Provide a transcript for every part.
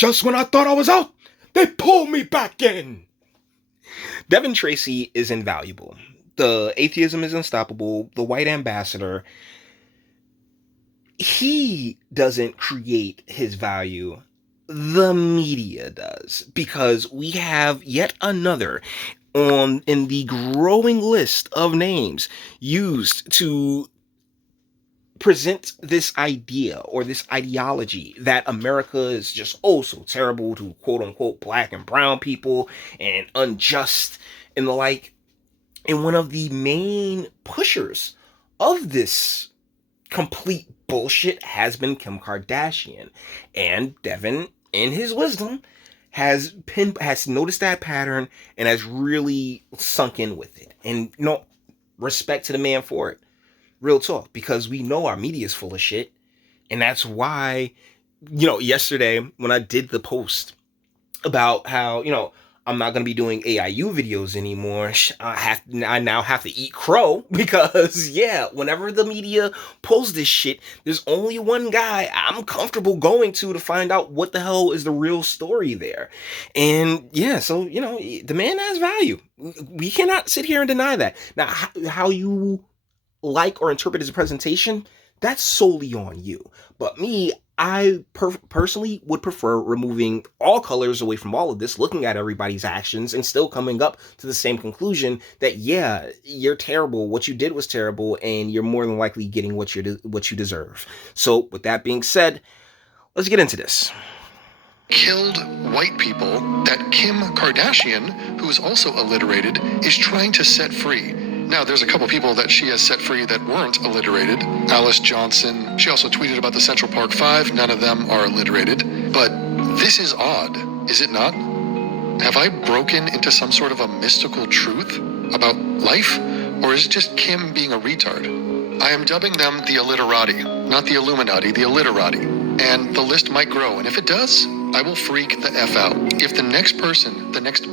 Just when I thought I was out, they pulled me back in. Devin Tracy is invaluable. The atheism is unstoppable. The white ambassador, he doesn't create his value. The media does, because we have yet another in the growing list of names used to present this idea or this ideology that America is just oh so terrible to quote unquote black and brown people and unjust and the like. And one of the main pushers of this complete bullshit has been Kim Kardashian. And Devin, in his wisdom, has noticed that pattern and has really sunk in with it. And respect to the man for it. Real talk, because we know our media is full of shit. And that's why, yesterday when I did the post about how, I'm not going to be doing AIU videos anymore, I now have to eat crow because, whenever the media pulls this shit, there's only one guy I'm comfortable going to find out what the hell is the real story there. And so, the man has value. We cannot sit here and deny that. Now, how you like or interpret his presentation, that's solely on you. But me, I personally would prefer removing all colors away from all of this, looking at everybody's actions and still coming up to the same conclusion that, you're terrible. What you did was terrible, and you're more than likely getting what you deserve. So with that being said, let's get into this. Killed white people that Kim Kardashian, who is also alliterated, is trying to set free. Now, there's a couple people that she has set free that weren't alliterated. Alice Johnson, she also tweeted about the Central Park Five. None of them are alliterated. But this is odd, is it not? Have I broken into some sort of a mystical truth about life? Or is it just Kim being a retard? I am dubbing them the illiterati, not the Illuminati, the illiterati. And the list might grow, and if it does, I will freak the F out. If the next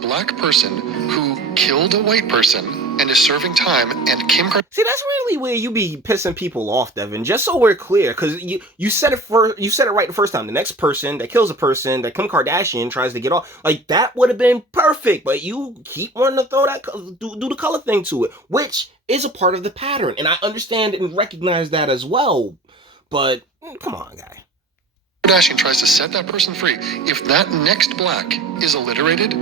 black person who killed a white person and is serving time, and Kim Kardashian... See, that's really where you be pissing people off, Devin. Just so we're clear, because you said it right the first time. The next person that kills a person that Kim Kardashian tries to get off, like, that would have been perfect, but you keep wanting to throw that, do the color thing to it, which is a part of the pattern, and I understand and recognize that as well, but come on, guy. Kardashian tries to set that person free. If that next black is alliterated,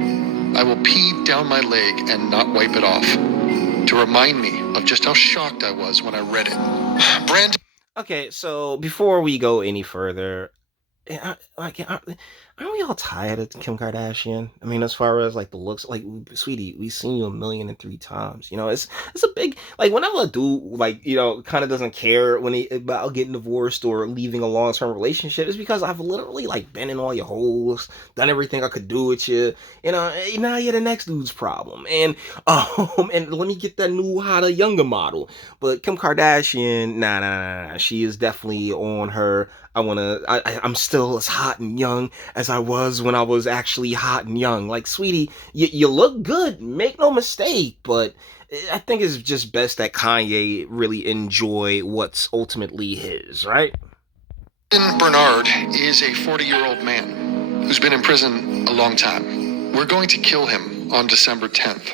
I will pee down my leg and not wipe it off to remind me of just how shocked I was when I read it. Brandon. Okay, so before we go any further, aren't we all tired of Kim Kardashian? I mean, as far as like the looks, like, sweetie, we've seen you 1,003 times. It's a big, like, whenever a dude, like, kind of doesn't care about getting divorced or leaving a long-term relationship, it's because I've literally, like, been in all your holes, done everything I could do with you, now you're the next dude's problem. And let me get that new, hotter, younger model. But Kim Kardashian, nah, she is definitely on her, I'm still as hot and young as I was when I was actually hot and young. Like, sweetie, you look good, make no mistake, but I think it's just best that Kanye really enjoy what's ultimately his, right? Bernard is a 40-year-old man who's been in prison a long time. We're going to kill him on December 10th.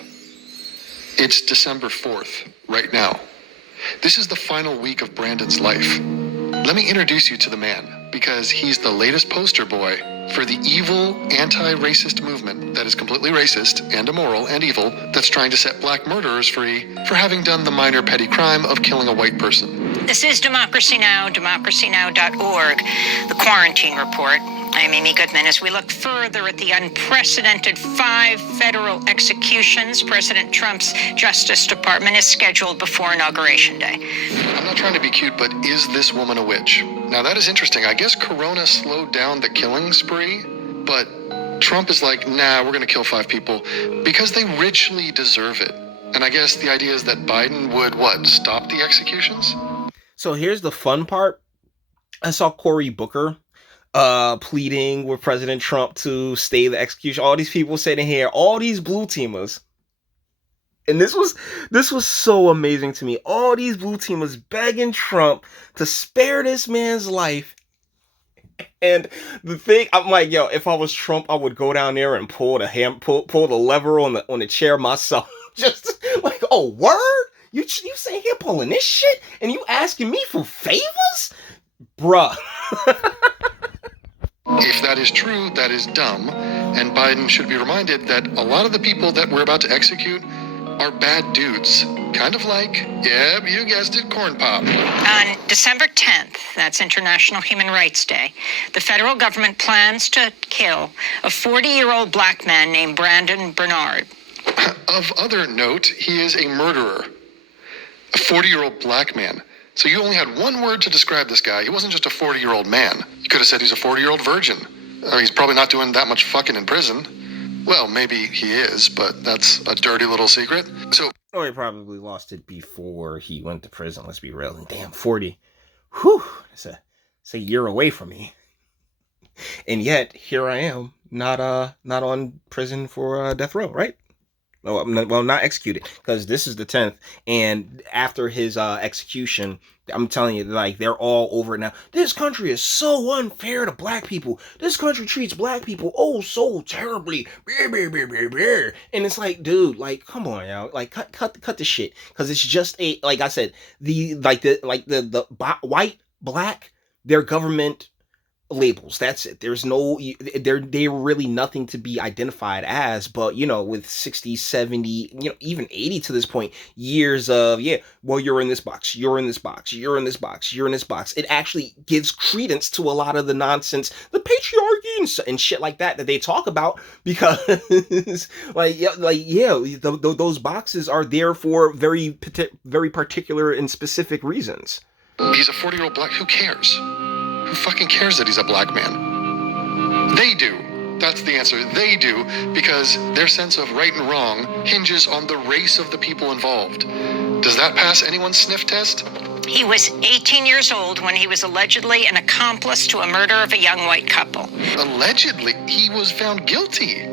It's December 4th right now. This is the final week of Brandon's life. Let me introduce you to the man, because he's the latest poster boy for the evil anti-racist movement that is completely racist and immoral and evil that's trying to set black murderers free for having done the minor petty crime of killing a white person. This is Democracy Now!, democracynow.org, the Quarantine Report. I'm Amy Goodman. As we look further at the unprecedented 5 federal executions President Trump's Justice Department has scheduled before Inauguration Day. I'm not trying to be cute, but is this woman a witch? Now that is interesting. I guess Corona slowed down the killing spree, but Trump is like, nah, we're going to kill 5 people because they richly deserve it. And I guess the idea is that Biden would, stop the executions? So here's the fun part. I saw Cory Booker pleading with President Trump to stay the execution. All these people sitting here, all these blue teamers. And this was so amazing to me. All these blue teamers begging Trump to spare this man's life. And the thing, I'm like, yo, if I was Trump, I would go down there and pull the lever on the chair myself. Just like, oh, word? You saying here pulling this shit, and you asking me for favors, bruh? If that is true, that is dumb, and Biden should be reminded that a lot of the people that we're about to execute are bad dudes. Kind of like, yeah, you guessed it, Corn Pop. On December 10th, that's International Human Rights Day, the federal government plans to kill a 40-year-old black man named Brandon Bernard. Of other note, he is a murderer. A 40-year-old black man. So you only had one word to describe this guy. He wasn't just a 40-year-old man. You could have said he's a 40-year-old virgin. He's probably not doing that much fucking in prison. Well, maybe he is, but that's a dirty little secret. So... Oh, he probably lost it before he went to prison. Let's be real. And damn, 40. Whew. It's a year away from me. And yet, here I am, not on prison for death row, right? Well, not executed, because this is the 10th, and after his execution, I'm telling you, like, they're all over it now. This country is so unfair to black people. This country treats black people oh so terribly. And it's like, dude, like, come on, y'all, like, cut the shit, because it's just like I said, the white, black, their government labels. That's it. There's no, they're really nothing to be identified as. But with 60, 70, even 80 to this point, years of, yeah, well, you're in this box, you're in this box, you're in this box, you're in this box, it actually gives credence to a lot of the nonsense, the patriarchy and shit like that they talk about, because those boxes are there for very particular and specific reasons. He's a 40-year-old black. Who cares? Who fucking cares that he's a black man? They do. That's the answer. They do, because their sense of right and wrong hinges on the race of the people involved. Does that pass anyone's sniff test? He was 18 years old when he was allegedly an accomplice to a murder of a young white couple. Allegedly? He was found guilty.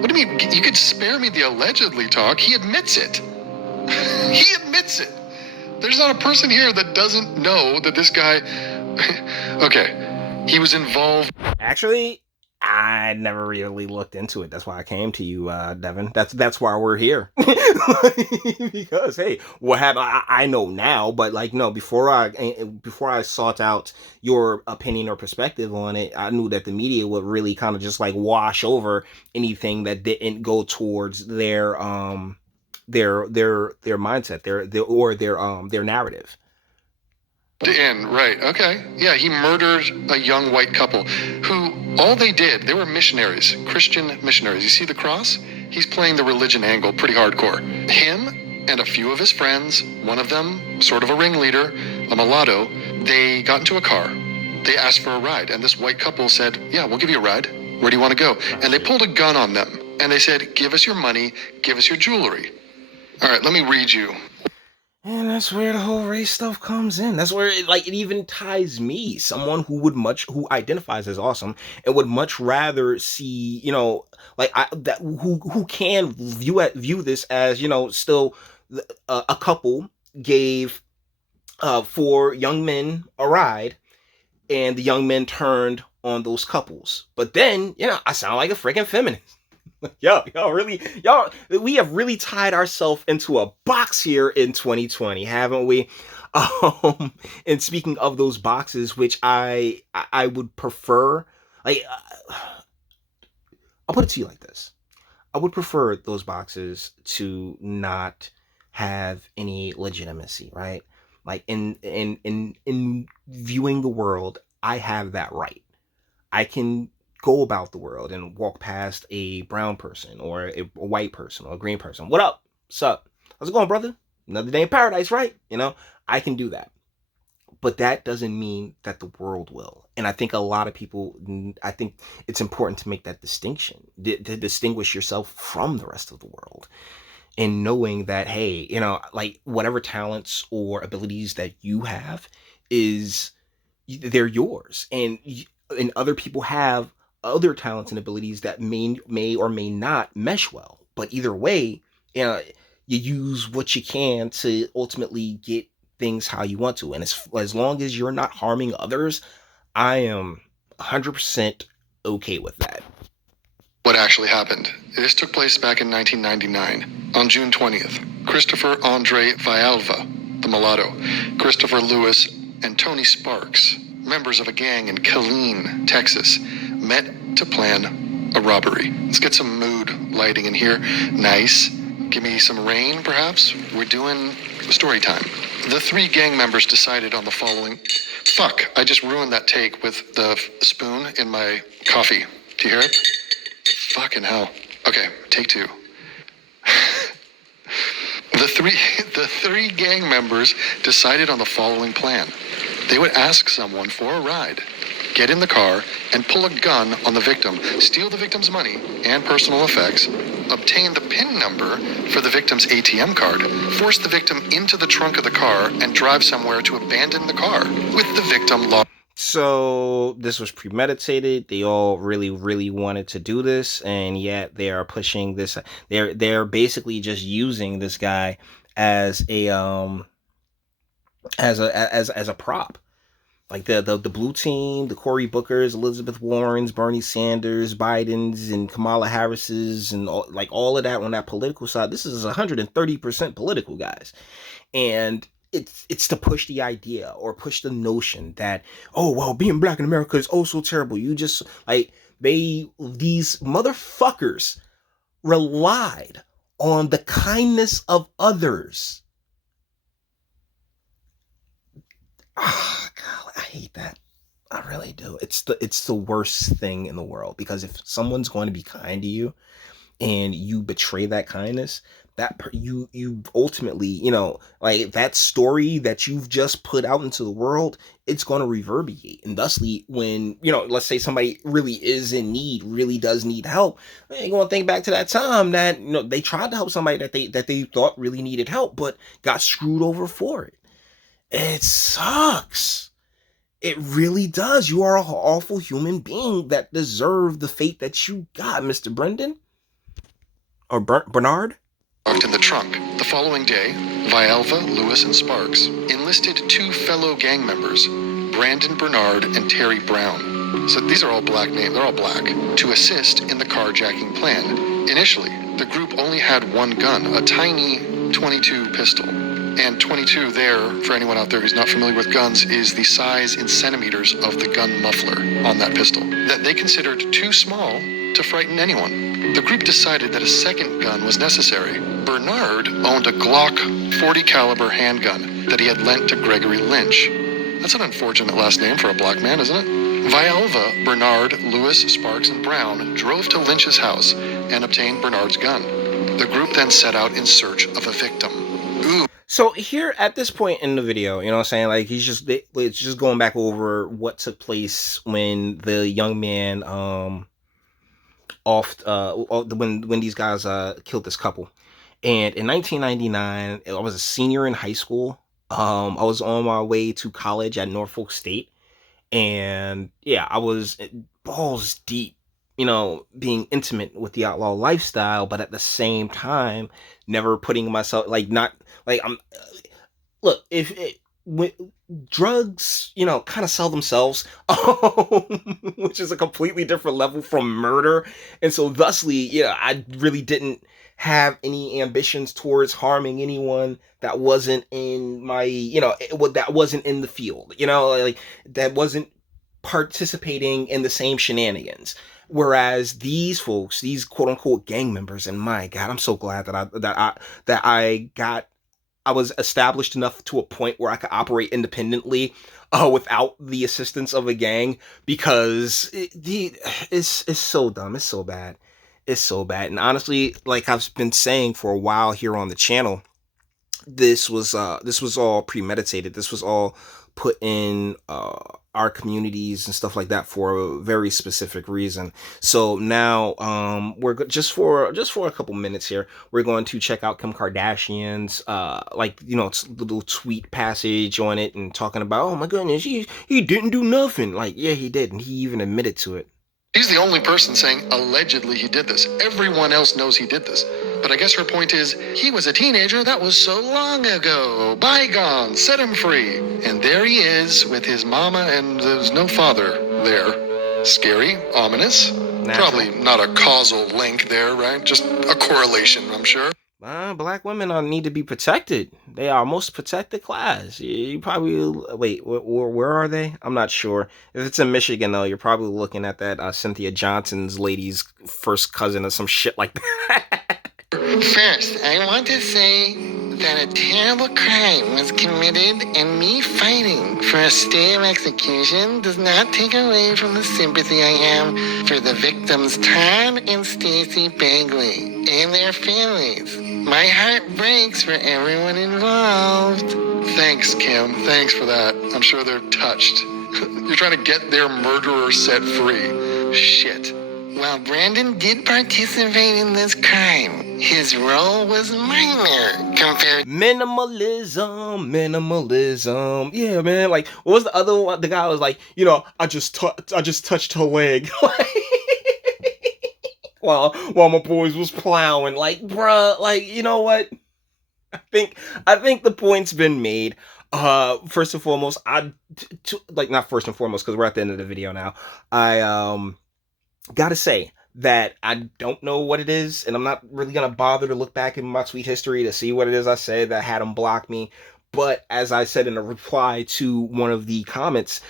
What do you mean? You could spare me the allegedly talk. He admits it. He admits it. There's not a person here that doesn't know that this guy... Okay, he was involved. Actually, I never really looked into it. That's why I came to you, Devin. That's why we're here. Because hey, what happened? I know now, but before I sought out your opinion or perspective on it, I knew that the media would really kind of just wash over anything that didn't go towards their mindset, their narrative. In, right, okay. Yeah, he murdered a young white couple who, all they did, they were missionaries, Christian missionaries. You see the cross? He's playing the religion angle pretty hardcore. Him and a few of his friends, one of them sort of a ringleader, a mulatto, they got into a car. They asked for a ride, and this white couple said, yeah, we'll give you a ride. Where do you want to go? And they pulled a gun on them, and they said, give us your money, give us your jewelry. All right, let me read you. And that's where the whole race stuff comes in. That's where it even ties me, someone who identifies as awesome and would much rather see, who can view this as, still a couple gave 4 young men a ride, and the young men turned on those couples. But then, I sound like a freaking feminist. We have really tied ourselves into a box here in 2020, haven't we? And speaking of those boxes, which I would prefer, I'll put it to you like this. I would prefer those boxes to not have any legitimacy, right? Like in viewing the world, I have that right. I can go about the world and walk past a brown person or a white person or a green person. What up? What's up? How's it going, brother? Another day in paradise, right? I can do that. But that doesn't mean that the world will. And I think a lot of people, I think it's important to make that distinction, to distinguish yourself from the rest of the world. And knowing that, hey, whatever talents or abilities that you have they're yours. And other people have other talents and abilities that may or may not mesh well. But either way, you use what you can to ultimately get things how you want to. And as long as you're not harming others, I am 100% okay with that. What actually happened? This took place back in 1999. On June 20th, Christopher Andre Villalva, the mulatto, Christopher Lewis, and Tony Sparks, members of a gang in Killeen, Texas, met to plan a robbery. Let's get some mood lighting in here. Nice. Give me some rain, perhaps? We're doing story time. The three gang members decided on the following... Fuck, I just ruined that take with the spoon in my coffee. Do you hear it? Fucking hell. Okay, take two. The three gang members decided on the following plan. They would ask someone for a ride, get in the car, and pull a gun on the victim, steal the victim's money and personal effects, obtain the PIN number for the victim's ATM card, force the victim into the trunk of the car, and drive somewhere to abandon the car, with the victim locked. So this was premeditated. They all really, really wanted to do this, and yet they are pushing this. They're basically just using this guy as a prop. Like the blue team, the Cory Bookers, Elizabeth Warrens, Bernie Sanders, Biden's, and Kamala Harris's, and all of that on that political side. This is 130% political, guys, and it's to push the idea or push the notion that, oh well, being black in America is oh so terrible. You just these motherfuckers relied on the kindness of others. Oh, God, I hate that. I really do. It's the worst thing in the world, because if someone's going to be kind to you and you betray that kindness, that you ultimately, that story that you've just put out into the world, it's going to reverberate. And thusly, when, let's say somebody really is in need, really does need help, you're going to think back to that time that, they tried to help somebody that they thought really needed help, but got screwed over for it. It sucks. It really does. You are an awful human being that deserve the fate that you got, Mr. Brendan. Or Bernard? Locked in the trunk. The following day, Villalva, Lewis, and Sparks enlisted two fellow gang members, Brandon Bernard and Terry Brown. So these are all black names, they're all black, to assist in the carjacking plan. Initially, the group only had one gun, a tiny .22 pistol. And 22 there, for anyone out there who's not familiar with guns, is the size in centimeters of the gun muffler on that pistol, that they considered too small to frighten anyone. The group decided that a second gun was necessary. Bernard owned a Glock 40 caliber handgun that he had lent to Gregory Lynch. That's an unfortunate last name for a black man, isn't it? Villalva, Bernard, Lewis, Sparks, and Brown drove to Lynch's house and obtained Bernard's gun. The group then set out in search of a victim. Ooh. So here at this point in the video, you know what I'm saying? It's just going back over what took place when the young man, when these guys, killed this couple. And in 1999, I was a senior in high school. I was on my way to college at Norfolk State. And yeah, I was balls deep, being intimate with the outlaw lifestyle, but at the same time, never putting myself drugs, kind of sell themselves, which is a completely different level from murder. And so thusly, I really didn't have any ambitions towards harming anyone that wasn't in my, that wasn't in the field, that wasn't participating in the same shenanigans. Whereas these folks, these quote unquote gang members, and my God, I'm so glad that I was established enough to a point where I could operate independently without the assistance of a gang, because it's so dumb. It's so bad. It's so bad. And honestly, like I've been saying for a while here on the channel, this was all premeditated. This was all put in our communities and stuff like that for a very specific reason. So now we're just for a couple minutes here, we're going to check out Kim Kardashian's little tweet passage on it, and talking about, oh my goodness, he didn't do nothing. Like, yeah, he did, and he even admitted to it. He's the only person saying allegedly he did this. Everyone else knows he did this. But I guess her point is, he was a teenager, that was so long ago. Bygone, set him free. And there he is with his mama, and there's no father there. Scary, ominous. Natural. Probably not a causal link there, right? Just a correlation, I'm sure. Black women need to be protected. They are most protected class. You probably wait. Where are they? I'm not sure. If it's in Michigan though, you're probably looking at that Cynthia Johnson's lady's first cousin or some shit like that. First, I want to say that a terrible crime was committed, and me fighting for a stay of execution does not take away from the sympathy I have for the victims Todd and Stacy Bagley and their families. My heart breaks for everyone involved. Thanks, Kim. Thanks for that. I'm sure they're touched. You're trying to get their murderer set free. Shit. While Brandon did participate in this crime, his role was minor compared. Minimalism. Yeah, man. Like, what was the other one? The guy was like, I just touched her leg. while my boys was plowing. Like, bruh, like, you know what? I think the point's been made. First and foremost, not first and foremost, because we're at the end of the video now. I gotta say that I don't know what it is, and I'm not really gonna bother to look back in my tweet history to see what it is I said that had him block me. But as I said in a reply to one of the comments,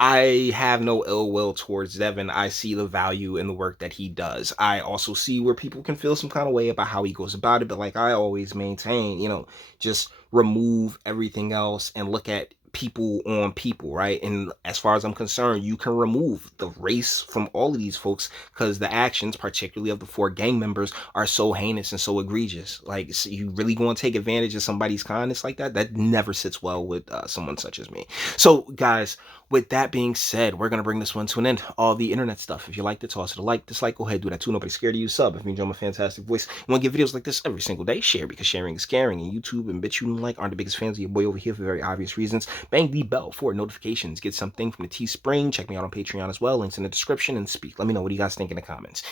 I have no ill will towards Devin. I see the value in the work that he does. I also see where people can feel some kind of way about how he goes about it, but like I always maintain, just remove everything else and look at people on people, right? And as far as I'm concerned, you can remove the race from all of these folks because the actions, particularly of the 4 gang members, are so heinous and so egregious. Like, so you really going to take advantage of somebody's kindness like that? That never sits well with someone such as me. So, guys, with that being said, we're going to bring this one to an end. All the internet stuff. If you liked it, toss it a like, dislike, go ahead, do that too. Nobody's scared of you. Sub if you enjoy my fantastic voice. You want to get videos like this every single day? Share, because sharing is caring. And YouTube and Bitchute and like aren't the biggest fans of your boy over here for very obvious reasons. Bang the bell for notifications. Get something from the Teespring. Check me out on Patreon as well. Links in the description. And speak. Let me know what you guys think in the comments.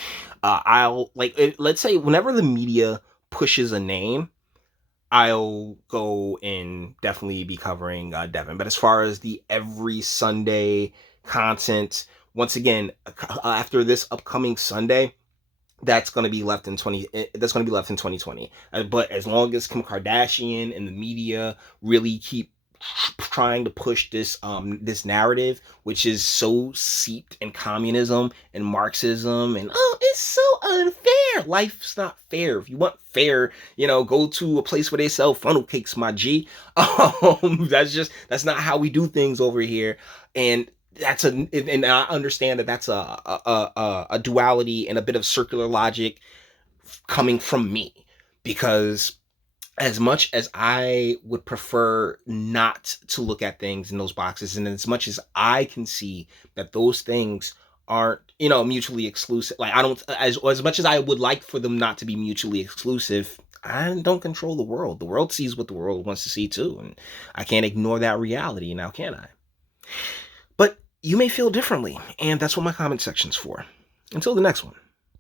Let's say whenever the media pushes a name, I'll go and definitely be covering Devin. But as far as the every Sunday content, once again, after this upcoming Sunday, that's going to be left in 2020. But as long as Kim Kardashian and the media really keep trying to push this narrative, which is so seeped in communism and Marxism, and it's so unfair. Life's not fair. If you want fair, go to a place where they sell funnel cakes, my G. That's not how we do things over here. And and I understand that that's a duality and a bit of circular logic coming from me, because as much as I would prefer not to look at things in those boxes, and as much as I can see that those things aren't, mutually exclusive, like I don't, as much as I would like for them not to be mutually exclusive, I don't control the world. The world sees what the world wants to see too, and I can't ignore that reality now, can I? But you may feel differently, and that's what my comment section's for. Until the next one.